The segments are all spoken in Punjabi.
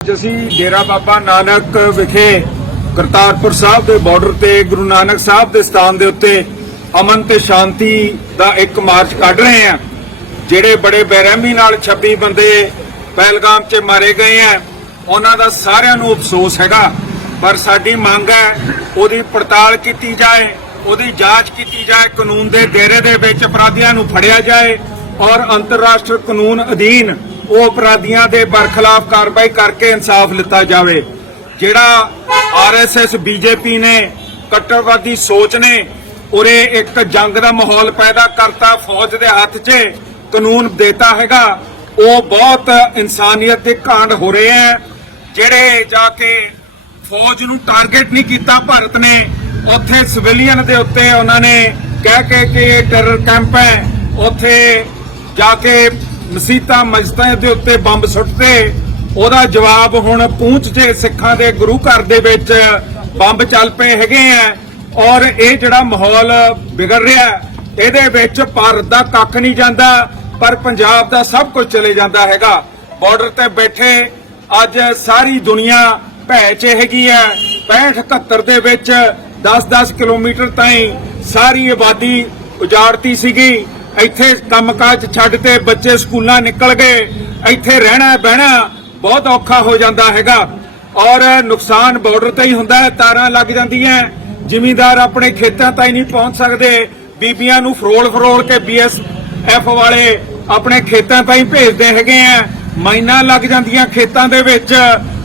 ਅੱਜ ਅਸੀਂ ਡੇਰਾ ਬਾਬਾ ਨਾਨਕ ਵਿਖੇ ਕਰਤਾਰਪੁਰ ਸਾਹਿਬ ਦੇ ਬਾਰਡਰ ਤੇ ਗੁਰੂ ਨਾਨਕ ਸਾਹਿਬ ਦੇ ਸਥਾਨ ਦੇ ਉੱਤੇ ਅਮਨ ਤੇ ਸ਼ਾਂਤੀ ਦਾ ਇੱਕ ਮਾਰਚ ਕੱਢ ਰਹੇ ਹਾਂ, ਜਿਹੜੇ ਬੜੇ ਬੇਰਹਿਮੀ ਨਾਲ 26 ਬੰਦੇ ਪਹਿਲਗਾਮ 'ਚ ਮਾਰੇ ਗਏ ਆ ਉਹਨਾਂ ਦਾ ਸਾਰਿਆਂ ਨੂੰ ਅਫਸੋਸ ਹੈਗਾ, ਪਰ ਸਾਡੀ ਮੰਗ ਹੈ ਉਹਦੀ ਪੜਤਾਲ ਕੀਤੀ ਜਾਏ, ਉਹਦੀ ਜਾਂਚ ਕੀਤੀ ਜਾਏ, ਕਾਨੂੰਨ ਦੇ ਦਾਇਰੇ ਦੇ ਵਿੱਚ ਅਪਰਾਧੀਆਂ ਨੂੰ ਫੜਿਆ ਜਾਏ ਔਰ ਅੰਤਰਰਾਸ਼ਟਰ ਕਾਨੂੰਨ ਅਧੀਨ ਉਹ ਅਪਰਾਧੀਆਂ ਦੇ ਬਰਖਲਾਫ ਕਾਰਵਾਈ ਕਰਕੇ ਇਨਸਾਫ ਲਿੱਤਾ ਜਾਵੇ। ਜਿਹੜਾ ਆਰਐਸਐਸ, ਬੀਜੇਪੀ ਨੇ ਕੱਟੜਵਾਦੀ ਸੋਚ ਨੇ, ਉਰੇ ਇੱਕ ਜੰਗ ਦਾ ਮਾਹੌਲ ਪੈਦਾ ਕਰਤਾ, ਫੌਜ ਦੇ ਹੱਥ 'ਚ ਕਾਨੂੰਨ ਦੇਤਾ ਹੈਗਾ। ਉਹ ਬਹੁਤ ਇਨਸਾਨੀਅਤ ਦੇ ਕਾਂਡ ਹੋ ਰਹੇ ਹੈ। ਜਿਹੜੇ ਜਾ ਕੇ ਫੌਜ ਨੂੰ ਟਾਰਗੇਟ ਨਹੀਂ ਕੀਤਾ ਭਾਰਤ ਨੇ, ਉੱਥੇ ਸਿਵਿਲੀਅਨ ਦੇ ਉੱਤੇ ਉਹਨਾਂ ਨੇ ਕਹਿ ਕੇ ਕਿ ਇਹ ਟੈਰਰ ਕੈਂਪ ਹੈ। ਉੱਥੇ ਜਾ ਕੇ ਮਸੀਤਾਂ ਮਸਜਿਦਾਂ ਦੇ ਉੱਤੇ ਬੰਬ ਸੁੱਟਦੇ, ਉਹਦਾ ਜਵਾਬ ਹੁਣ ਪੂੰਛ 'ਚ ਸਿੱਖਾਂ ਦੇ ਗੁਰੂ ਘਰ ਦੇ ਵਿੱਚ ਬੰਬ ਚੱਲ ਪਏ ਹੈਗੇ ਆ, ਔਰ ਇਹ ਜਿਹੜਾ ਮਾਹੌਲ ਵਿਗੜ ਰਿਹਾ, ਇਹਦੇ ਵਿੱਚ ਭਾਰਤ ਦਾ ਕੱਖ ਨਹੀਂ ਜਾਂਦਾ, ਪਰ ਪੰਜਾਬ ਦਾ ਸਭ ਕੁਝ ਚਲੇ ਜਾਂਦਾ ਹੈਗਾ। ਬਾਰਡਰ ਤੇ ਬੈਠੇ ਅੱਜ ਸਾਰੀ ਦੁਨੀਆ ਭੈ 'ਚ ਹੈਗੀ ਹੈ 65 71 ਦੇ ਵਿੱਚ 10-10 ਕਿਲੋਮੀਟਰ ਤਾਈਂ ਸਾਰੀ ਆਬਾਦੀ ਉਜਾੜਤੀ ਸੀਗੀ। ਇੱਥੇ ਕੰਮਕਾਜ ਛੱਡ ਤੇ ਬੱਚੇ ਸਕੂਲਾਂ ਨਿਕਲ ਗਏ, ਇੱਥੇ ਰਹਿਣਾ ਬਹਿਣਾ ਬਹੁਤ ਔਖਾ ਹੋ ਜਾਂਦਾ ਹੈਗਾ। ਔਰ ਨੁਕਸਾਨ ਬਾਰਡਰ ਤੇ ਹੀ ਹੁੰਦਾ ਹੈ, ਤਾਰਾਂ ਲੱਗ ਜਾਂਦੀਆਂ ਜ਼ਿਮੀਂਦਾਰ ਆਪਣੇ ਖੇਤਾਂ ਤਾਈਂ ਨਹੀਂ ਪਹੁੰਚ ਸਕਦੇ। ਬੀਬੀਆਂ ਨੂੰ ਫਰੋਲ ਫਰੋਲ ਕੇ ਬੀਐਸਐਫ ਵਾਲੇ ਆਪਣੇ ਖੇਤਾਂ ਤਾਈਂ ਭੇਜਦੇ ਹੈਗੇ ਆ ਮਾਈਨਾਂ ਲੱਗ ਜਾਂਦੀਆਂ ਖੇਤਾਂ ਦੇ ਵਿੱਚ,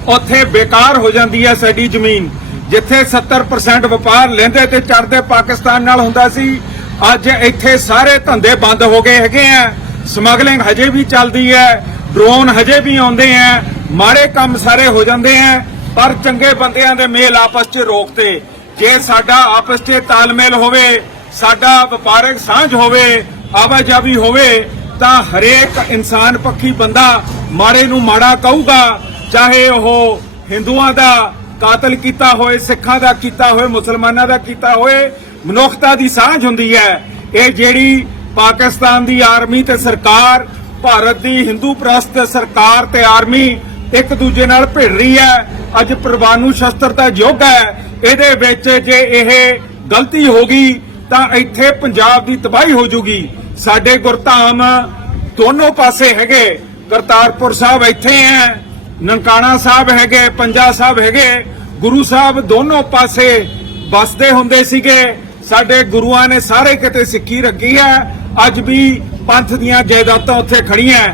ਉੱਥੇ ਬੇਕਾਰ ਹੋ ਜਾਂਦੀ ਹੈ ਸਾਡੀ ਜ਼ਮੀਨ। ਜਿੱਥੇ 70% ਵਪਾਰ ਲੈਂਦੇ ਤੇ ਚੜਦੇ ਪਾਕਿਸਤਾਨ ਨਾਲ ਹੁੰਦਾ ਸੀ ਅੱਜ ਇੱਥੇ ਸਾਰੇ ਧੰਦੇ ਬੰਦ ਹੋ ਗਏ ਹੈਗੇ ਆ। ਸਮਗਲਿੰਗ ਹਜੇ ਵੀ ਚੱਲਦੀ ਹੈ, ਡਰੋਨ ਹਜੇ ਵੀ ਆਉਂਦੇ ਆ, ਮਾੜੇ ਕੰਮ ਸਾਰੇ ਹੋ ਜਾਂਦੇ ਆ, ਪਰ ਚੰਗੇ ਬੰਦਿਆਂ ਦੇ ਮੇਲ ਆਪਸ 'ਚ ਰੋਕਦੇ। ਜੇ ਸਾਡਾ ਆਪਸ 'ਚ ਤਾਲਮੇਲ ਹੋਵੇ, ਸਾਡਾ ਵਪਾਰਕ ਸਾਂਝ ਹੋਵੇ ਆਵਾਜਾਈ ਹੋਵੇ, ਤਾਂ ਹਰੇਕ ਇਨਸਾਨ ਪੱਖੀ ਬੰਦਾ ਮਾੜੇ ਨੂੰ ਮਾੜਾ ਕਹੂਗਾ। ਚਾਹੇ ਉਹ ਹਿੰਦੂਆਂ ਦਾ ਕਾਤਲ ਕੀਤਾ ਹੋਏ, ਸਿੱਖਾਂ ਦਾ ਕੀਤਾ ਹੋਏ, ਮੁਸਲਮਾਨਾਂ ਦਾ ਕੀਤਾ ਹੋਏ ਮਨੁੱਖਤਾ ਦੀ ਸਾਂਝ ਹੁੰਦੀ ਹੈ। ਇਹ ਜਿਹੜੀ ਪਾਕਿਸਤਾਨ ਦੀ ਆਰਮੀ ਤੇ ਸਰਕਾਰ, ਭਾਰਤ ਦੀ ਹਿੰਦੂ ਪ੍ਰਸਤ ਸਰਕਾਰ ਤੇ ਆਰਮੀ ਇੱਕ ਦੂਜੇ ਨਾਲ ਭਿੜ ਰਹੀ ਹੈ। ਅੱਜ ਪ੍ਰਵਾਨੂ ਸ਼ਸਤਰ ਦਾ ਯੁੱਗ ਹੈ। ਇਹਦੇ ਵਿੱਚ ਜੇ ਇਹ ਗਲਤੀ ਹੋ ਗਈ, ਤਾਂ ਇੱਥੇ ਪੰਜਾਬ ਦੀ ਤਬਾਹੀ ਹੋ ਜੂਗੀ। ਸਾਡੇ ਗੁਰਧਾਮ ਦੋਨੋਂ ਪਾਸੇ ਹੈਗੇ। ਕਰਤਾਰਪੁਰ ਸਾਹਿਬ ਇੱਥੇ ਹੈ, ਨਨਕਾਣਾ ਸਾਹਿਬ ਹੈਗੇ, ਪੰਜਾ ਸਾਹਿਬ ਹੈਗੇ। ਗੁਰੂ ਸਾਹਿਬ ਦੋਨੋਂ ਪਾਸੇ ਵਸਦੇ ਹੁੰਦੇ ਸੀਗੇ। ਸਾਡੇ ਗੁਰੂਆਂ ਨੇ ਸਾਰੇ ਕਿਤੇ ਸਿੱਖੀ ਰੱਖੀ ਹੈ। ਅੱਜ ਵੀ ਪੰਥ ਦੀਆਂ ਜਾਇਦਾਦਾਂ ਉੱਥੇ ਖੜੀਆਂ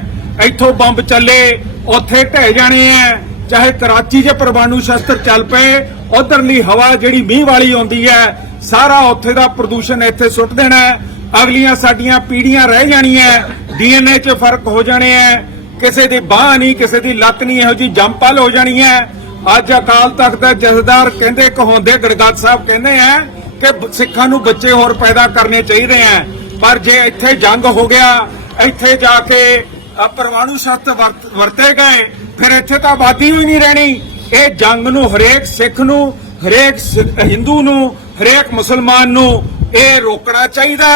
ਇੱਥੋਂ ਬੰਬ ਚੱਲੇ, ਉੱਥੇ ਢਹਿ ਜਾਣੇ ਐ ਚਾਹੇ ਕਰਾਚੀ 'ਚ ਪਰਮਾਣੂ ਸ਼ਸਤਰ ਚੱਲ ਪਏ, ਉਧਰਲੀ ਹਵਾ ਜਿਹੜੀ ਮੀਂਹ ਵਾਲੀ ਆਉਂਦੀ ਹੈ, ਸਾਰਾ ਉੱਥੇ ਦਾ ਪ੍ਰਦੂਸ਼ਣ ਇੱਥੇ ਸੁੱਟ ਦੇਣਾ ਅਗਲੀਆਂ ਸਾਡੀਆਂ ਪੀੜ੍ਹੀਆਂ ਰਹਿ ਜਾਣੀਆਂ ਡੀਐਨਏ 'ਚ ਫ਼ਰਕ ਹੋ ਜਾਣੇ ਐ ਕਿਸੇ ਦੀ ਬਾਹ ਨਹੀਂ, ਕਿਸੇ ਦੀ ਲੱਤ ਨਹੀਂ, ਇਹੋ ਜੀ ਜੰਪਲ ਹੋ ਜਾਣੀ ਹੈ। ਅੱਜ ਅਕਾਲ ਤਖਤ ਦਾ ਜਥੇਦਾਰ ਕਹਿੰਦੇ, ਕਹਾਉਂਦੇ ਗੜਗੱਜ ਸਾਹਿਬ ਕਹਿੰਦੇ ਆ ਕਿ ਸਿੱਖਾਂ ਨੂੰ ਬੱਚੇ ਹੋਰ ਪੈਦਾ ਕਰਨੇ ਚਾਹੀਦੇ ਆ। ਪਰ ਜੇ ਇੱਥੇ ਜੰਗ ਹੋ ਗਿਆ ਇੱਥੇ ਜਾ ਕੇ ਅ, ਪਰਮਾਣੂ ਸ਼ਸਤਰ ਵਰਤੇ ਗਏ ਫਿਰ ਇੱਥੇ ਤਾਂ ਆਬਾਦੀ ਵੀ ਨਹੀਂ ਰਹਿਣੀ। ਇਹ ਜੰਗ ਨੂੰ ਹਰੇਕ ਸਿੱਖ ਨੂੰ ਹਰੇਕ ਹਿੰਦੂ ਨੂੰ ਹਰੇਕ ਮੁਸਲਮਾਨ ਨੂੰ ਇਹ ਰੋਕਣਾ ਚਾਹੀਦਾ।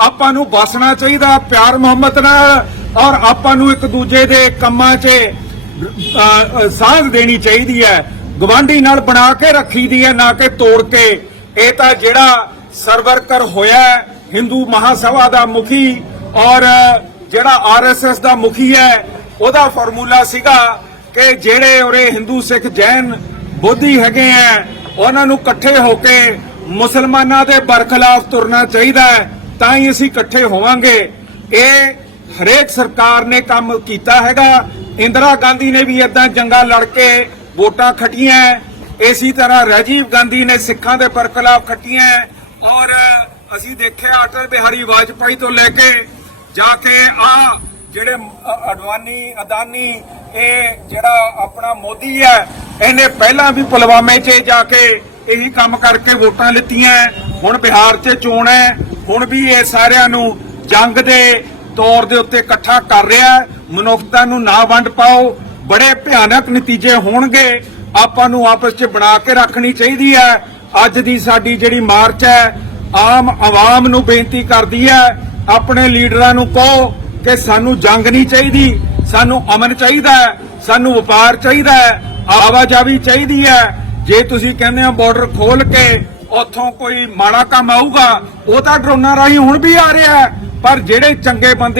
ਆਪਾਂ ਨੂੰ ਬਸਣਾ ਚਾਹੀਦਾ ਪਿਆਰ ਮੁਹੱਬਤ ਨਾਲ ਔਰ ਆਪਾਂ ਨੂੰ ਇੱਕ ਦੂਜੇ ਦੇ ਕੰਮਾਂ 'ਚ ਅ, ਸਾਂਝ ਦੇਣੀ ਚਾਹੀਦੀ ਹੈ। ਗਵਾਂਢੀ ਨਾਲ ਬਣਾ ਕੇ ਰੱਖੀ ਦੀ ਹੈ ਨਾ ਕਿ ਤੋੜ ਕੇ। ਇਹ ਤਾਂ ਜਿਹੜਾ ਸਰਵਰਕਰ ਹੋਇਆ ਹਿੰਦੂ ਮਹਾਸਭਾ ਦਾ ਮੁਖੀ ਔਰ ਜਿਹੜਾ ਆਰਐਸਐਸ ਦਾ ਮੁਖੀ ਹੈ, ਉਹਦਾ ਫਾਰਮੂਲਾ ਸੀਗਾ ਕਿ ਜਿਹੜੇ ਉਰੇ ਹਿੰਦੂ ਸਿੱਖ ਜੈਨ ਬੋਧੀ ਹੈਗੇ ਆ, ਉਹਨਾਂ ਨੂੰ ਇਕੱਠੇ ਹੋ ਕੇ ਮੁਸਲਮਾਨਾਂ ਦੇ ਬਰਖਲਾਫ ਤੁਰਨਾ ਚਾਹੀਦਾ ਹੈ, ਤਾਂ ਹੀ ਅਸੀਂ ਇਕੱਠੇ ਹੋਵਾਂਗੇ। ਇਹ ਹਰੇਕ ਸਰਕਾਰ ਨੇ ਕੰਮ ਕੀਤਾ ਹੈਗਾ। ਇੰਦਰਾ ਗਾਂਧੀ ਨੇ ਵੀ ਇਦਾਂ ਜੰਗਾਂ ਲੜ ਕੇ ਵੋਟਾਂ ਖਟੀਆਂ ਇਸੇ ਤਰ੍ਹਾਂ ਰਾਜੀਵ ਗਾਂਧੀ ਨੇ ਸਿੱਖਾਂ ਦੇ ਬਰਖਲਾਫ ਖੱਟੀਆਂ ਔਰ ਅਸੀਂ ਦੇਖਿਆ ਅਟਲ ਬਿਹਾਰੀ ਵਾਜਪਾਈ ਤੋਂ ਲੈ ਕੇ ਜਾ ਕੇ ਆ ਜਿਹੜੇ ਅਡਵਾਨੀ, ਅਦਾਨੀ, ਇਹ ਜਿਹੜਾ ਆਪਣਾ ਮੋਦੀ ਹੈ ਇਹਨੇ ਪਹਿਲਾਂ ਵੀ ਪੁਲਵਾਮੇ 'ਚ ਜਾ ਕੇ ਇਹੀ ਕੰਮ ਕਰਕੇ ਵੋਟਾਂ ਲਿੱਤੀਆਂ ਹੁਣ ਬਿਹਾਰ 'ਚ ਚੋਣ ਹੈ ਹੁਣ ਵੀ ਇਹ ਸਾਰਿਆਂ ਨੂੰ ਜੰਗ ਦੇ ਤੌਰ ਦੇ ਉੱਤੇ ਇਕੱਠਾ ਕਰ ਰਿਹਾ ਮਨੁੱਖਤਾ ਨੂੰ ਨਾ ਵੰਡ ਪਾਓ। ਬੜੇ ਭਿਆਨਕ ਨਤੀਜੇ ਹੋਣਗੇ। ਆਪਾਂ ਨੂੰ ਆਪਸ 'ਚ ਬਣਾ ਕੇ ਰੱਖਣੀ ਚਾਹੀਦੀ ਹੈ। ਅੱਜ ਦੀ ਸਾਡੀ ਜਿਹੜੀ ਮਾਰਚ ਹੈ, ਆਮ ਆਵਾਮ ਨੂੰ ਬੇਨਤੀ ਕਰਦੀ ਹੈ, ਆਪਣੇ ਲੀਡਰਾਂ ਨੂੰ ਕਹੋ ਕਿ ਸਾਨੂੰ ਜੰਗ ਨਹੀਂ ਚਾਹੀਦੀ, ਸਾਨੂੰ ਅਮਨ ਚਾਹੀਦਾ ਹੈ, ਸਾਨੂੰ ਵਪਾਰ ਚਾਹੀਦਾ ਹੈ, ਆਵਾਜਾਈ ਚਾਹੀਦੀ ਹੈ। ਜੇ ਤੁਸੀਂ ਕਹਿੰਦੇ ਹੋ ਬਾਰਡਰ ਖੋਲ ਕੇ ਉੱਥੋਂ ਕੋਈ ਮਾੜਾ ਕੰਮ ਆਊਗਾ, ਉਹ ਤਾਂ ਡਰੋਨਾਂ ਰਾਹੀਂ ਹੁਣ ਵੀ ਆ ਰਿਹਾ ਪਰ ਜਿਹੜੇ ਚੰਗੇ ਬੰਦੇ